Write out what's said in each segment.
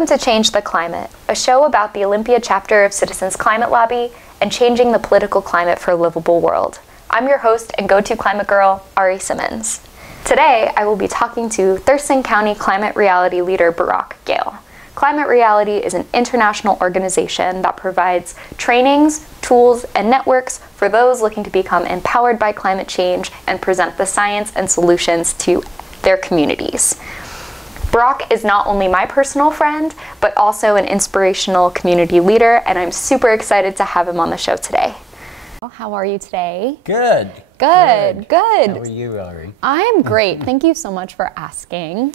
Welcome to Change the Climate, a show about the Olympia chapter of Citizens Climate Lobby and changing the political climate for a livable world. I'm your host and go-to climate girl, Ari Simmons. Today, I will be talking to Thurston County Climate Reality leader Barak Gale. Climate Reality is an international organization that provides trainings, tools, and networks for those looking to become empowered by climate change and present the science and solutions to their communities. Barak is not only my personal friend, but also an inspirational community leader, and I'm super excited to have him on the show today. How are you today? Good. Good. How are you, Ari? I'm great. Thank you so much for asking.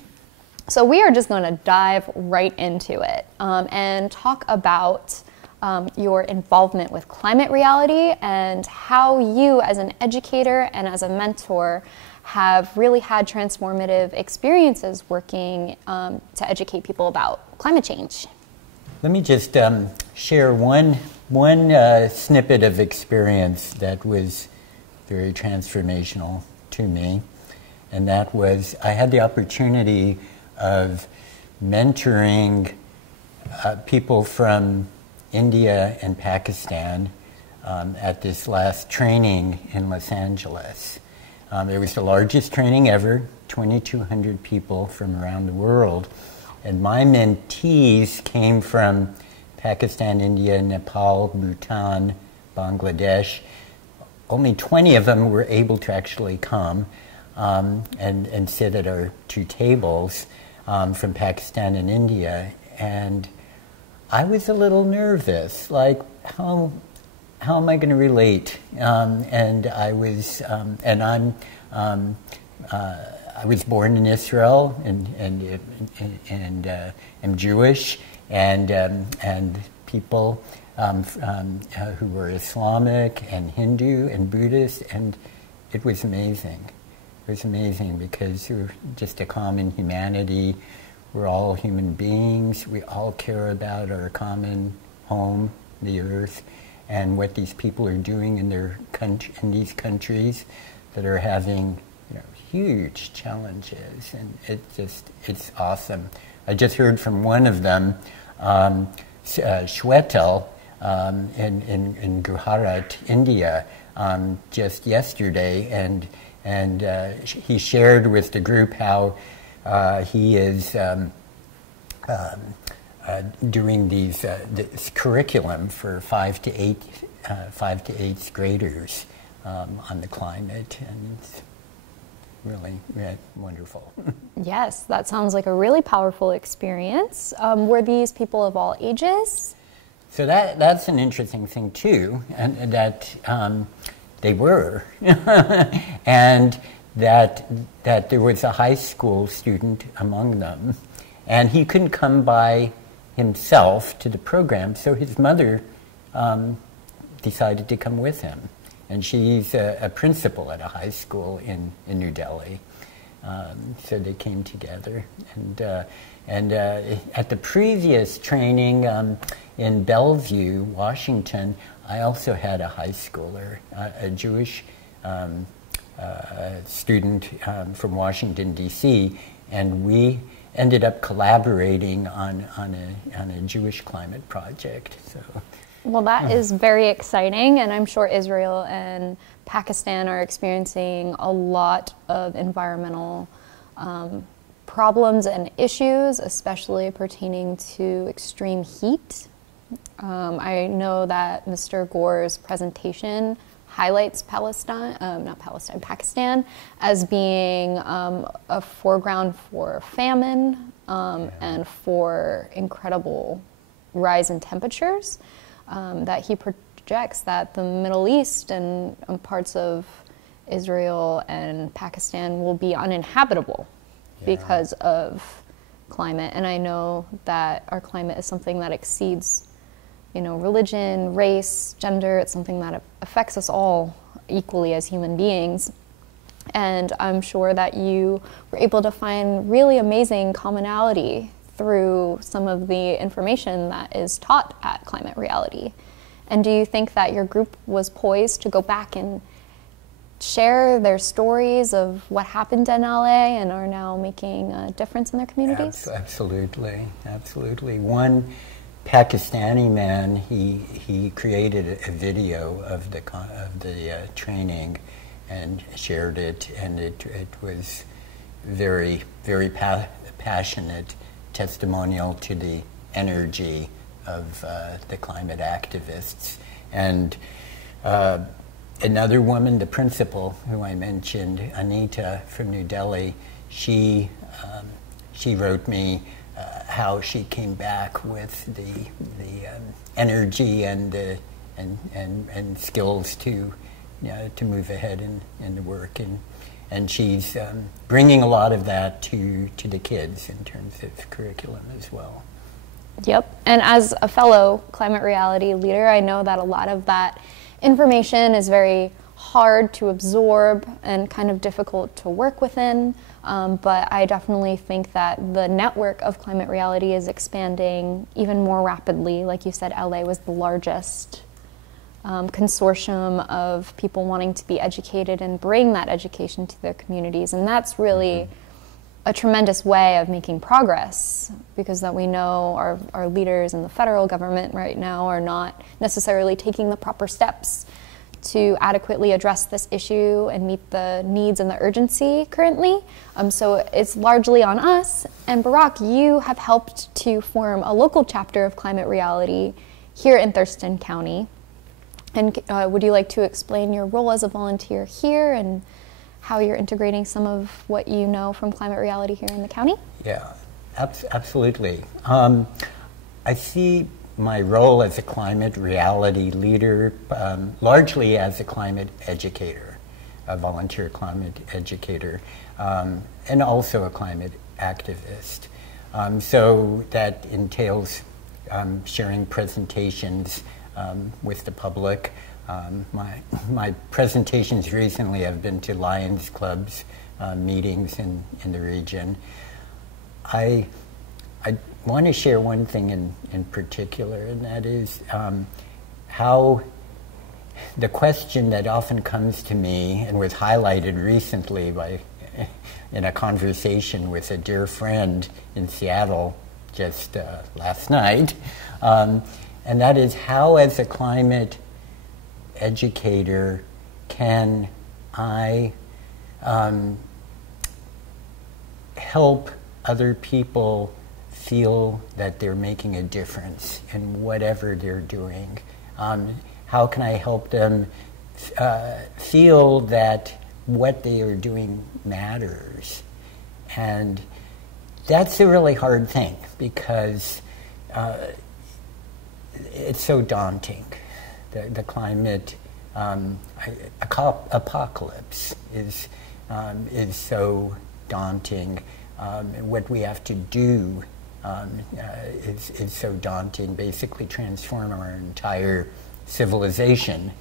So we are just going to dive right into it and talk about your involvement with Climate Reality and how you as an educator and as a mentor have really had transformative experiences working to educate people about climate change. Let me just share one snippet of experience that was very transformational to me, and that was I had the opportunity of mentoring people from India and Pakistan at this last training in Los Angeles. It was the largest training ever, 2,200 people from around the world. And my mentees came from Pakistan, India, Nepal, Bhutan, Bangladesh. Only 20 of them were able to actually come and sit at our two tables from Pakistan and India. And I was a little nervous, like how am I going to relate? And I was born in Israel and am Jewish, and people who were Islamic and Hindu and Buddhist, and it was amazing. It was amazing because we're just a common humanity. We're all human beings. We all care about our common home, the earth, and what these people are doing in these countries that are having huge challenges, and it's awesome. I just heard from one of them, Shwetal, in Gujarat, India, just yesterday, and he shared with the group how he is doing this curriculum for 5 to 8th graders on the climate, and it's really wonderful. Yes, that sounds like a really powerful experience. Were these people of all ages? So that's an interesting thing too, and that they were, and that there was a high school student among them, and he couldn't come by himself to the program, so his mother decided to come with him. And she's a principal at a high school in New Delhi. So they came together. And at the previous training in Bellevue, Washington, I also had a high schooler, a Jewish student from Washington, D.C., and we ended up collaborating on a Jewish climate project. So. Well, that is very exciting, and I'm sure Israel and Pakistan are experiencing a lot of environmental problems and issues, especially pertaining to extreme heat. I know that Mr. Gore's presentation highlights Pakistan as being a foreground for famine and for incredible rise in temperatures. That he projects that the Middle East and parts of Israel and Pakistan will be uninhabitable because of climate. And I know that our climate is something that exceeds, religion, race, gender. It's something that affects us all equally as human beings. And I'm sure that you were able to find really amazing commonality through some of the information that is taught at Climate Reality. And do you think that your group was poised to go back and share their stories of what happened in LA and are now making a difference in their communities? Absolutely, absolutely. One Pakistani man, he created a video of the training and shared it, and it was very, very passionate testimonial to the energy of the climate activists. And another woman, the principal, who I mentioned, Anita from New Delhi, she wrote me how she came back with the energy and skills to move ahead in the work, and she's bringing a lot of that to the kids in terms of curriculum as well. Yep, and as a fellow climate reality leader, I know that a lot of that information is very hard to absorb and kind of difficult to work within, but I definitely think that the network of climate reality is expanding even more rapidly. Like you said, LA was the largest consortium of people wanting to be educated and bring that education to their communities, and that's really a tremendous way of making progress, because that we know our leaders in the federal government right now are not necessarily taking the proper steps to adequately address this issue and meet the needs and the urgency currently. So it's largely on us. And Barak, you have helped to form a local chapter of Climate Reality here in Thurston County. And would you like to explain your role as a volunteer here and how you're integrating some of what you know from Climate Reality here in the county? Yeah, absolutely. I see my role as a climate reality leader largely as a climate educator, a volunteer climate educator, and also a climate activist. So that entails sharing presentations with the public. My presentations recently have been to Lions Club's meetings in the region. I want to share one thing in particular, and that is how the question that often comes to me and was highlighted recently in a conversation with a dear friend in Seattle just last night, and that is, how as a climate educator can I help other people feel that they're making a difference in whatever they're doing? How can I help them feel that what they are doing matters? And that's a really hard thing, because it's so daunting. The climate apocalypse is so daunting. What we have to do is so daunting. Basically, transform our entire civilization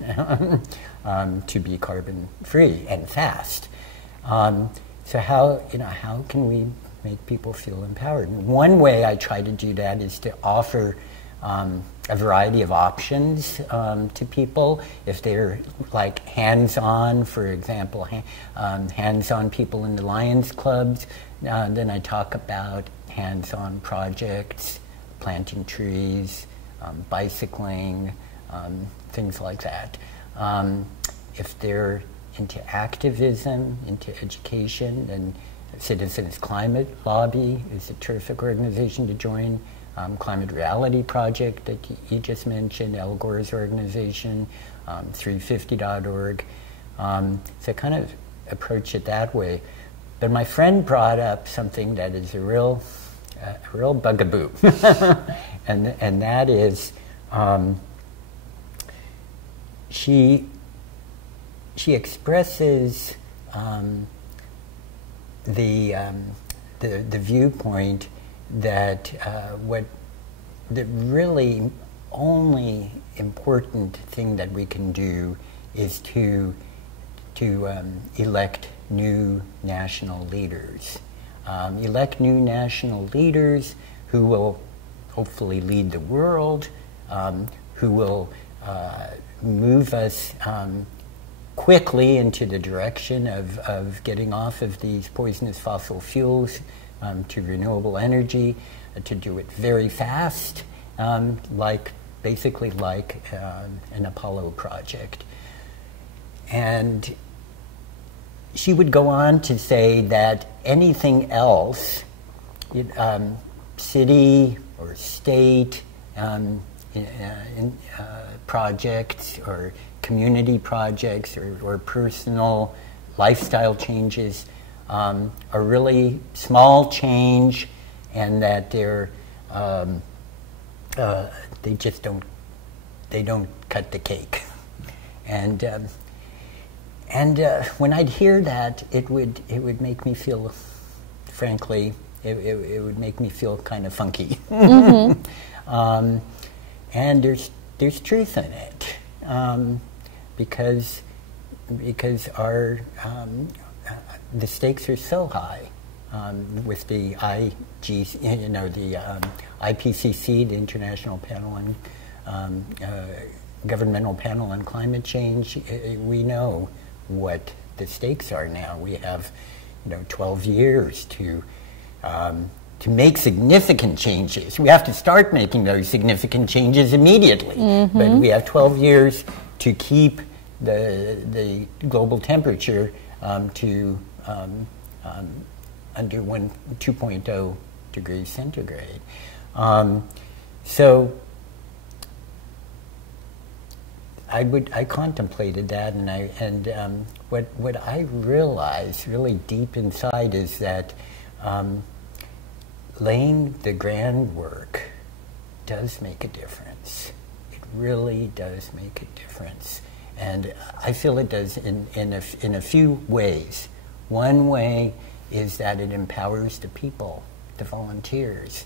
to be carbon free and fast. So how can we make people feel empowered? And one way I try to do that is to offer a variety of options to people. If they're like hands-on, for example, hands-on people in the Lions Clubs, then I talk about hands-on projects, planting trees, bicycling, things like that. If they're into activism, into education, then Citizens Climate Lobby is a terrific organization to join. Climate Reality Project that you just mentioned, Al Gore's organization, 350.org. So kind of approach it that way. But my friend brought up something that is a real bugaboo, and that is she expresses the viewpoint that the really only important thing that we can do is to elect new national leaders. Elect new national leaders who will hopefully lead the world, who will move us quickly into the direction of getting off of these poisonous fossil fuels to renewable energy, to do it very fast, basically like an Apollo project. And she would go on to say that anything else, city or state projects or community projects or personal lifestyle changes are really small change, and that they just don't cut the cake. And when I'd hear that, it would make me feel, frankly, it would make me feel kind of funky. Mm-hmm. And there's truth in it, because our the stakes are so high with the IPCC, the International Panel on Governmental Panel on Climate Change. We know what the stakes are now. We have 12 years to make significant changes. We have to start making those significant changes immediately. Mm-hmm. But we have 12 years to keep the global temperature to under 2.0 degrees centigrade. So I contemplated that, and what I realized really deep inside is that laying the groundwork does make a difference. It really does make a difference, and I feel it does in a few ways. One way is that it empowers the people, the volunteers.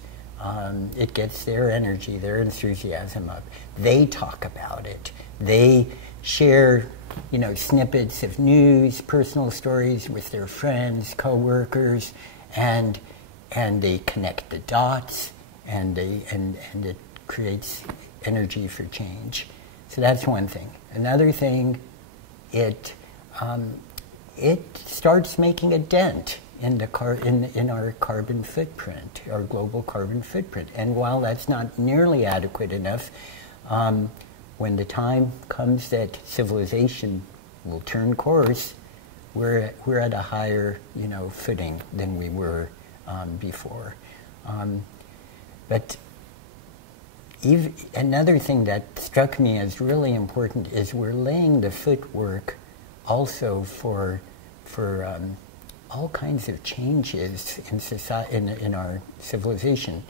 It gets their energy, their enthusiasm up. They talk about it. They share, snippets of news, personal stories with their friends, coworkers, and they connect the dots, and it creates energy for change. So that's one thing. Another thing, it starts making a dent in our carbon footprint, our global carbon footprint. And while that's not nearly adequate enough, when the time comes that civilization will turn course, we're at a higher footing than we were before. But another thing that struck me as really important is we're laying the footwork also for all kinds of changes in society, in our civilization,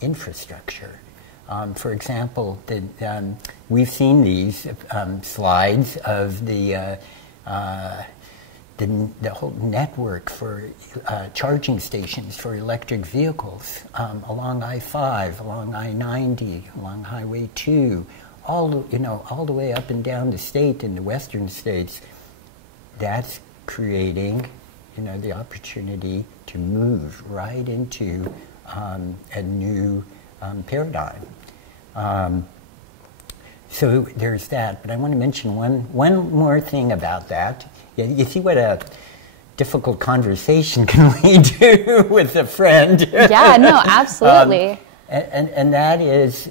infrastructure. For example, we've seen these slides of the whole network for charging stations for electric vehicles along I-5, along I-90, along Highway 2, all the way up and down the state in the western states. That's creating, the opportunity to move right into a new paradigm. So there's that, but I want to mention one more thing about that. You see what a difficult conversation can lead to with a friend. Yeah, no, absolutely. And that is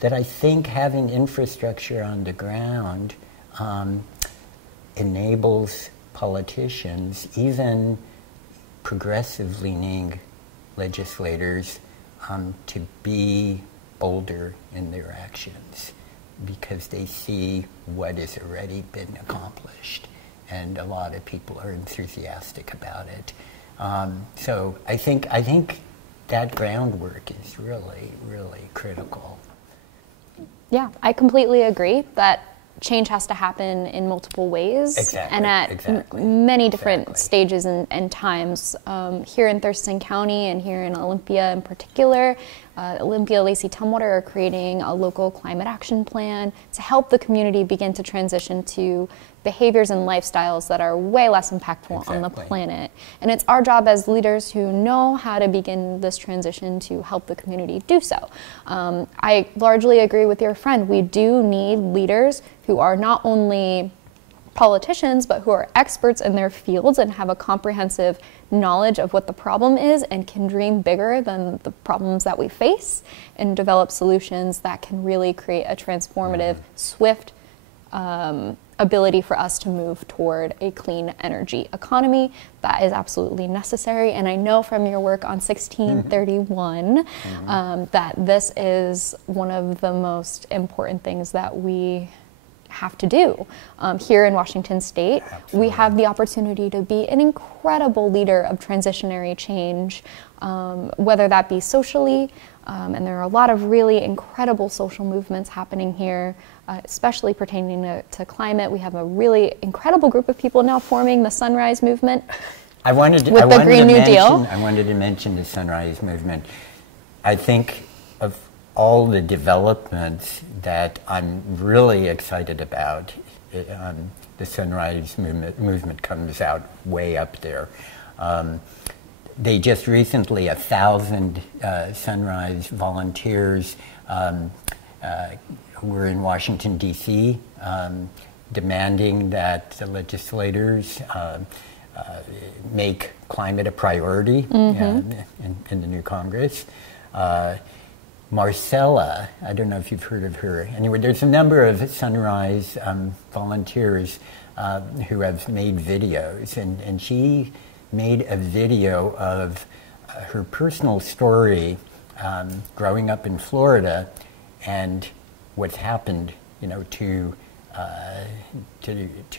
that I think having infrastructure on the ground enables politicians, even progressive-leaning legislators, to be bolder in their actions, because they see what has already been accomplished, and a lot of people are enthusiastic about it. So I think that groundwork is really, really critical. Yeah, I completely agree that change has to happen in multiple ways, and at many different stages and times. Here in Thurston County and here in Olympia in particular, Olympia Lacey Tumwater are creating a local climate action plan to help the community begin to transition to behaviors and lifestyles that are way less impactful on the planet. And it's our job as leaders who know how to begin this transition to help the community do so. I largely agree with your friend. We do need leaders who are not only politicians, but who are experts in their fields and have a comprehensive knowledge of what the problem is and can dream bigger than the problems that we face and develop solutions that can really create a transformative, swift ability for us to move toward a clean energy economy. That is absolutely necessary. And I know from your work on 1631 that this is one of the most important things that we have to do. Here in Washington State, we have the opportunity to be an incredible leader of transitionary change, whether that be socially, and there are a lot of really incredible social movements happening here, especially pertaining to climate. We have a really incredible group of people now forming the Sunrise Movement. I wanted to mention the Sunrise Movement. I think of all the developments that I'm really excited about. The Sunrise movement comes out way up there. They just recently, 1,000 Sunrise volunteers were in Washington, D.C., demanding that the legislators make climate a priority in the new Congress. Marcella, I don't know if you've heard of her. Anyway, there's a number of Sunrise volunteers who have made videos, and she made a video of her personal story growing up in Florida and what's happened, to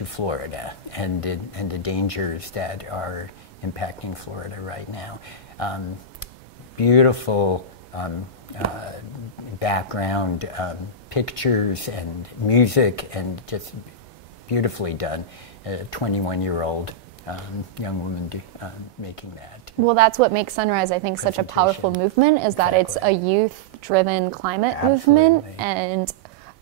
Florida and the dangers that are impacting Florida right now. Beautiful background pictures and music, and just beautifully done. A 21-year-old young woman making that. Well, that's what makes Sunrise, I think, such a powerful movement, is that it's a youth-driven climate movement. And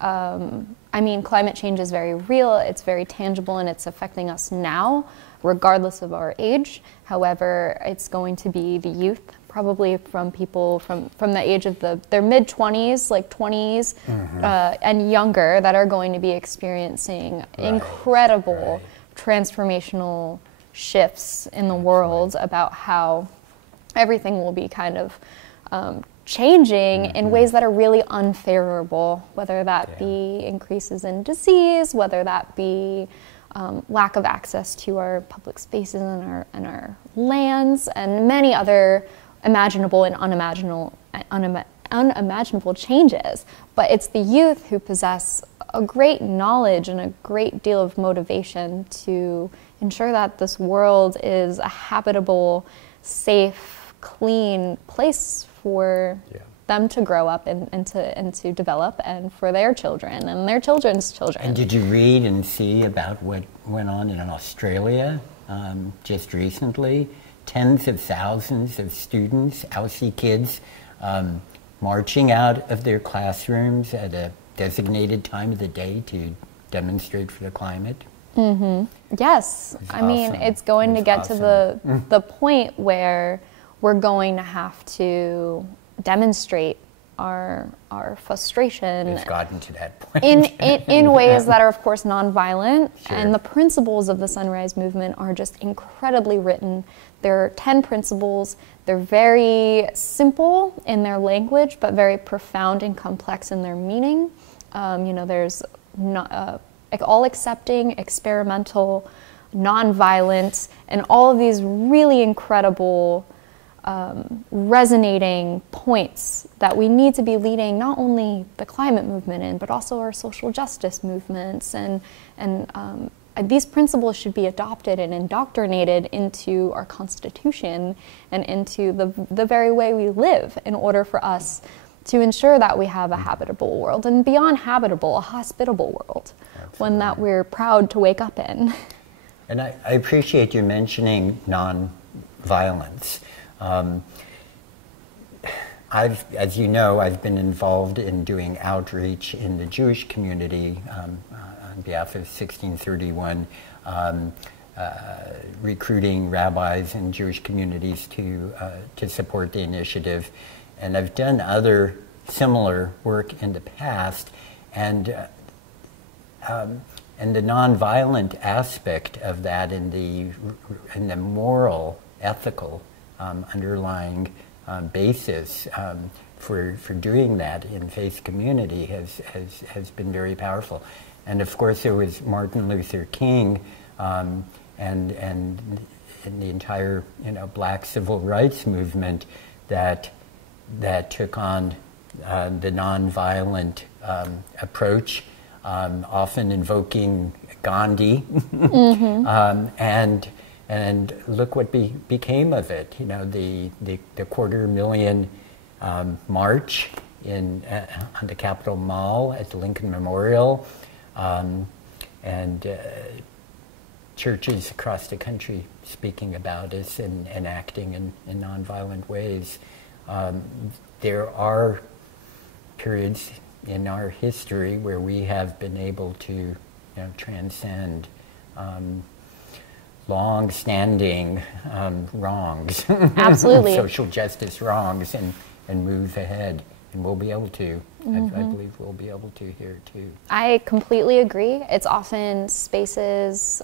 I mean, climate change is very real, it's very tangible, and it's affecting us now, regardless of our age. However, it's going to be the youth, probably from people from the age of their mid-20s, like 20s, and younger, that are going to be experiencing incredible transformational shifts in the world about how everything will be kind of changing in ways that are really unfavorable, whether that be increases in disease, whether that be lack of access to our public spaces and our lands, and many other imaginable and unimaginable changes. But it's the youth who possess a great knowledge and a great deal of motivation to ensure that this world is a habitable, safe, clean place for them to grow up and to develop, and for their children and their children's children. And did you read and see about what went on in Australia just recently? Tens of thousands of students, Aussie kids, marching out of their classrooms at a designated time of the day to demonstrate for the climate. Yes, I mean, it's going to get to the point where we're going to have to demonstrate our frustration. It's gotten to that point. in ways that are, of course, nonviolent. And the principles of the Sunrise Movement are just incredibly written. There are 10 principles. They're very simple in their language, but very profound and complex in their meaning. There's all accepting, experimental, nonviolent, and all of these really incredible resonating points that we need to be leading not only the climate movement in, but also our social justice movements. And these principles should be adopted and indoctrinated into our Constitution and into the very way we live, in order for us to ensure that we have a habitable world, and beyond habitable, a hospitable world. Absolutely. One that we're proud to wake up in. And I appreciate you mentioning non-violence. As you know, I've been involved in doing outreach in the Jewish community on behalf of 1631, recruiting rabbis and Jewish communities to support the initiative. And I've done other similar work in the past, and and the nonviolent aspect of that and the moral, ethical underlying basis for doing that in faith community has been very powerful. And of course, there was Martin Luther King and the entire Black civil rights movement that took on the nonviolent approach, often invoking Gandhi, and look what became of it. The 250,000 march on the Capitol Mall at the Lincoln Memorial, and churches across the country speaking about us and acting in nonviolent ways. There are periods in our history where we have been able to transcend long-standing wrongs, Absolutely, social justice wrongs, and move ahead. And we'll be able to. I believe we'll be able to here too. I completely agree. It's often spaces,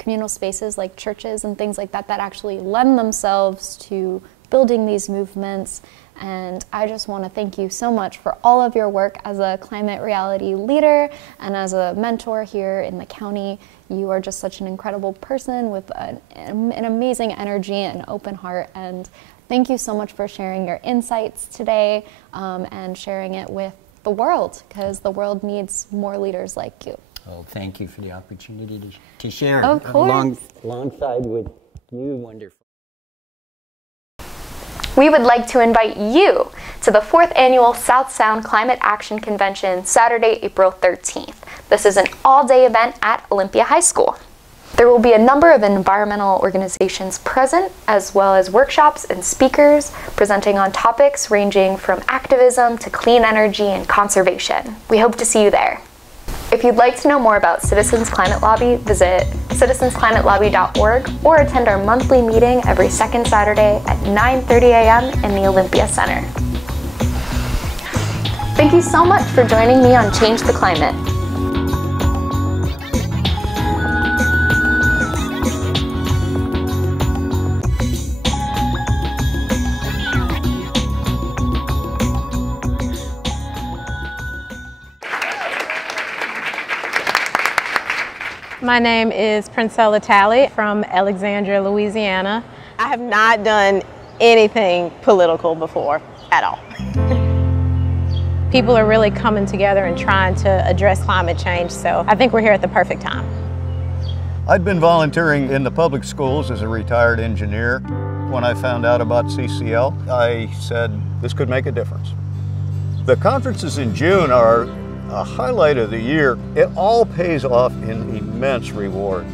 communal spaces like churches and things like that, that actually lend themselves to building these movements. And I just want to thank you so much for all of your work as a climate reality leader and as a mentor here in the county. You are just such an incredible person with an amazing energy and open heart. And thank you so much for sharing your insights today and sharing it with the world, because the world needs more leaders like you. Well, thank you for the opportunity to share alongside with you. Wonderful. We would like to invite you to the 4th Annual South Sound Climate Action Convention, Saturday, April 13th. This is an all-day event at Olympia High School. There will be a number of environmental organizations present, as well as workshops and speakers presenting on topics ranging from activism to clean energy and conservation. We hope to see you there. If you'd like to know more about Citizens Climate Lobby, visit citizensclimatelobby.org or attend our monthly meeting every second Saturday at 9:30 a.m. in the Olympia Center. Thank you so much for joining me on Change the Climate. My name is Princella Talley from Alexandria, Louisiana. I have not done anything political before at all. People are really coming together and trying to address climate change, so I think we're here at the perfect time. I'd been volunteering in the public schools as a retired engineer. When I found out about CCL, I said this could make a difference. The conferences in June are a highlight of the year. It all pays off in immense reward.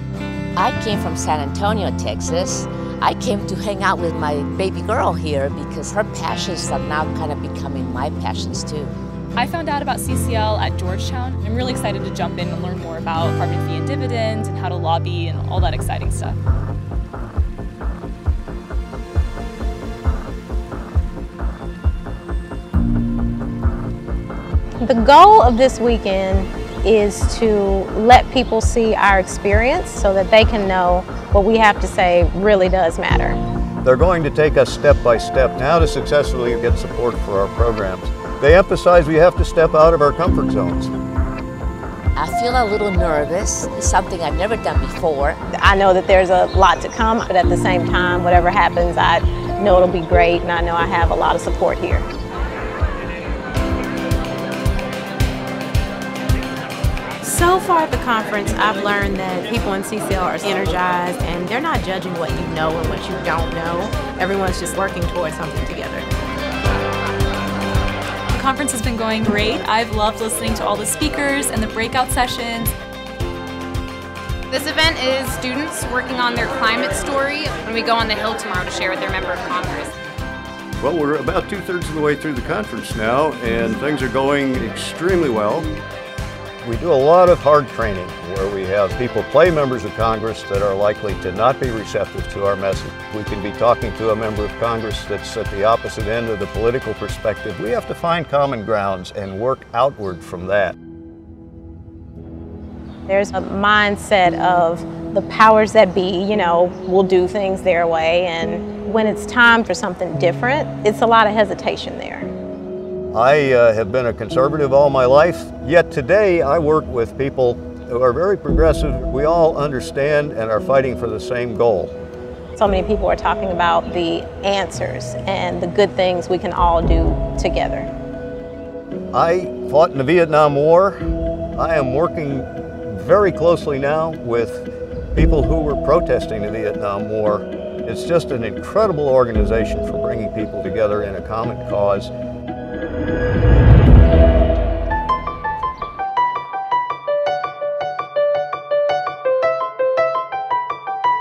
I came from San Antonio, Texas. I came to hang out with my baby girl here because her passions are now kind of becoming my passions too. I found out about CCL at Georgetown. I'm really excited to jump in and learn more about carbon fee and dividends and how to lobby and all that exciting stuff. The goal of this weekend is to let people see our experience so that they can know what we have to say really does matter. They're going to take us step by step now to successfully get support for our programs. They emphasize we have to step out of our comfort zones. I feel a little nervous. It's something I've never done before. I know that there's a lot to come, but at the same time, whatever happens, I know it'll be great, and I know I have a lot of support here. So far at the conference, I've learned that people in CCL are energized and they're not judging what you know and what you don't know. Everyone's just working towards something together. The conference has been going great. I've loved listening to all the speakers and the breakout sessions. This event is students working on their climate story when we go on the Hill tomorrow to share with their member of Congress. Well, we're about 2/3 of the way through the conference now, and things are going extremely well. We do a lot of hard training where we have people play members of Congress that are likely to not be receptive to our message. We can be talking to a member of Congress that's at the opposite end of the political perspective. We have to find common grounds and work outward from that. There's a mindset of the powers that be, you know, will do things their way, and when it's time for something different, it's a lot of hesitation there. I have been a conservative all my life, yet today I work with people who are very progressive. We all understand and are fighting for the same goal. So many people are talking about the answers and the good things we can all do together. I fought in the Vietnam War. I am working very closely now with people who were protesting the Vietnam War. It's just an incredible organization for bringing people together in a common cause.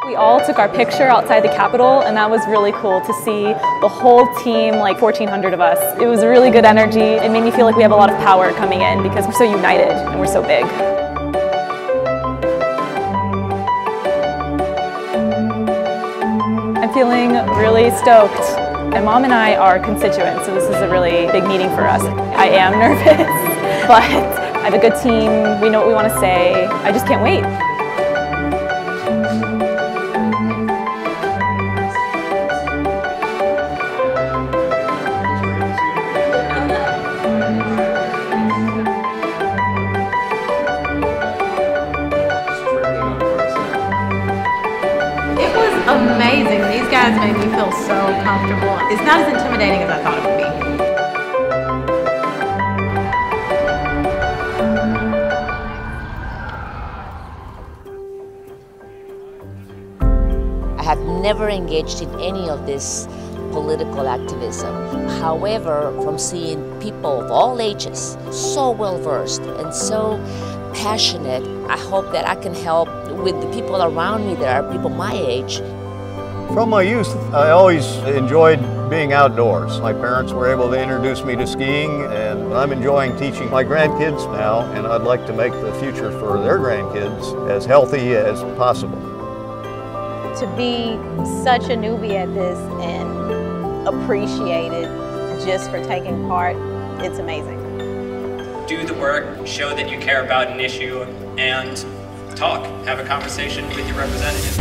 We all took our picture outside the Capitol, and that was really cool to see the whole team, like 1,400 of us. It was really good energy. It made me feel like we have a lot of power coming in because we're so united and we're so big. I'm feeling really stoked. My mom and I are constituents, so this is a really big meeting for us. I am nervous, but I have a good team. We know what we want to say. I just can't wait. Amazing. These guys made me feel so comfortable. It's not as intimidating as I thought it would I have never engaged in any of this political activism. However, from seeing people of all ages so well versed and so passionate, I hope that I can help with the people around me that are people my age. From my youth, I always enjoyed being outdoors. My parents were able to introduce me to skiing, and I'm enjoying teaching my grandkids now, and I'd like to make the future for their grandkids as healthy as possible. To be such a newbie at this and appreciated just for taking part, it's amazing. Do the work, show that you care about an issue, and talk, have a conversation with your representatives.